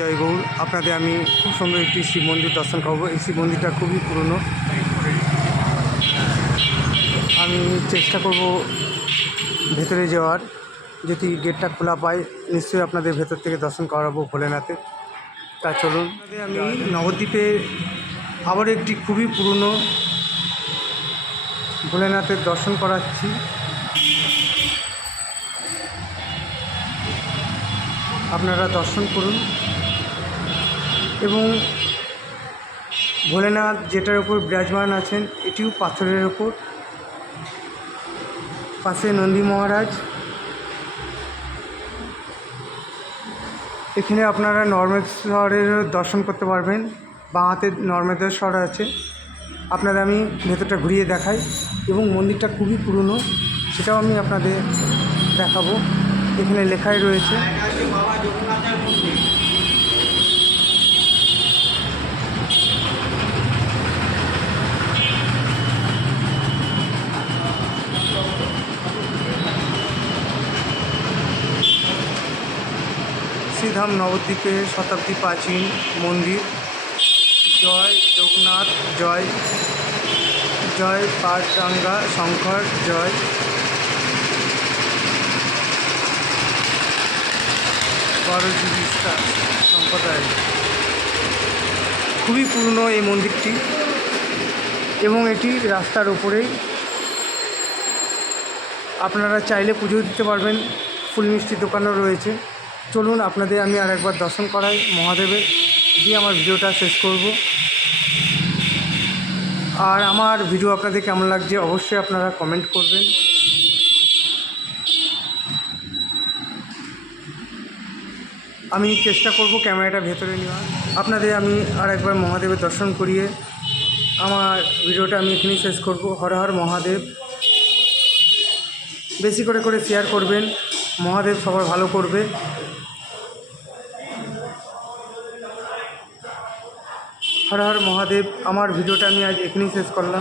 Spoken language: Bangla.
জয় গৌর। আপনাদের আমি খুব সুন্দর একটি শিব মন্দির দর্শন করব। এই শিব মন্দিরটা খুবই পুরনো। আমি চেষ্টা করব ভেতরে যাওয়ার। যদি গেটটা খোলা পাই নিশ্চয়ই আপনাদের ভেতর থেকে দর্শন করাবো ভোলেনাথে তা চলুন। আমি নবদ্বীপে আবার একটি খুবই পুরনো ভোলেনাথের দর্শন করাচ্ছি। আপনারা দর্শন করুন। এবং ভোলেনাথ যেটার উপর বিরাজমান আছেন, এটিও পাথরের ওপর পাশে নন্দী মহারাজ। এখানে আপনারা নর্মেশ্বরের দর্শন করতে পারবেন। বাঁ হাতে নর্মেশ্বর আছে। আপনাদের আমি ভেতরটা ঘুরিয়ে দেখাই এবং মন্দিরটা খুবই পুরনো, সেটাও আমি আপনাদের দেখাবো। এখানে লেখাই রয়েছে। শ্রীধাম নবদ্বীপের শতাব্দী প্রাচীন মন্দির। জয় যোগনাথ জয় জয় পাটরাঙ্গা শঙ্কর, জয়। বারোজি সম্প্রদায়। খুবই পুরনো এই মন্দিরটি এবং এটি রাস্তার ওপরেই আপনারা চাইলে পুজো দিতে পারবেন। ফুল মিষ্টি দোকানও রয়েছে। চলুন, আপনাদের আমি আর একবার দর্শন করাই মহাদেবের দিয়ে আমার ভিডিওটা শেষ করব। আর আমার ভিডিও আপনাদের কেমন লাগছে অবশ্যই আপনারা কমেন্ট করবেন। আমি চেষ্টা করব ক্যামেরাটা ভেতরে নেওয়ার। আপনাদের আমি আর একবার মহাদেবের দর্শন করিয়ে আমার ভিডিওটা আমি এখানেই শেষ করব। হর হর মহাদেব। বেশি করে করে শেয়ার করবেন। মহাদেব সবাই ভালো করবে। হর হর মহাদেব আমার ভিডিওটা আমি আজ এখানেই শেষ করলাম।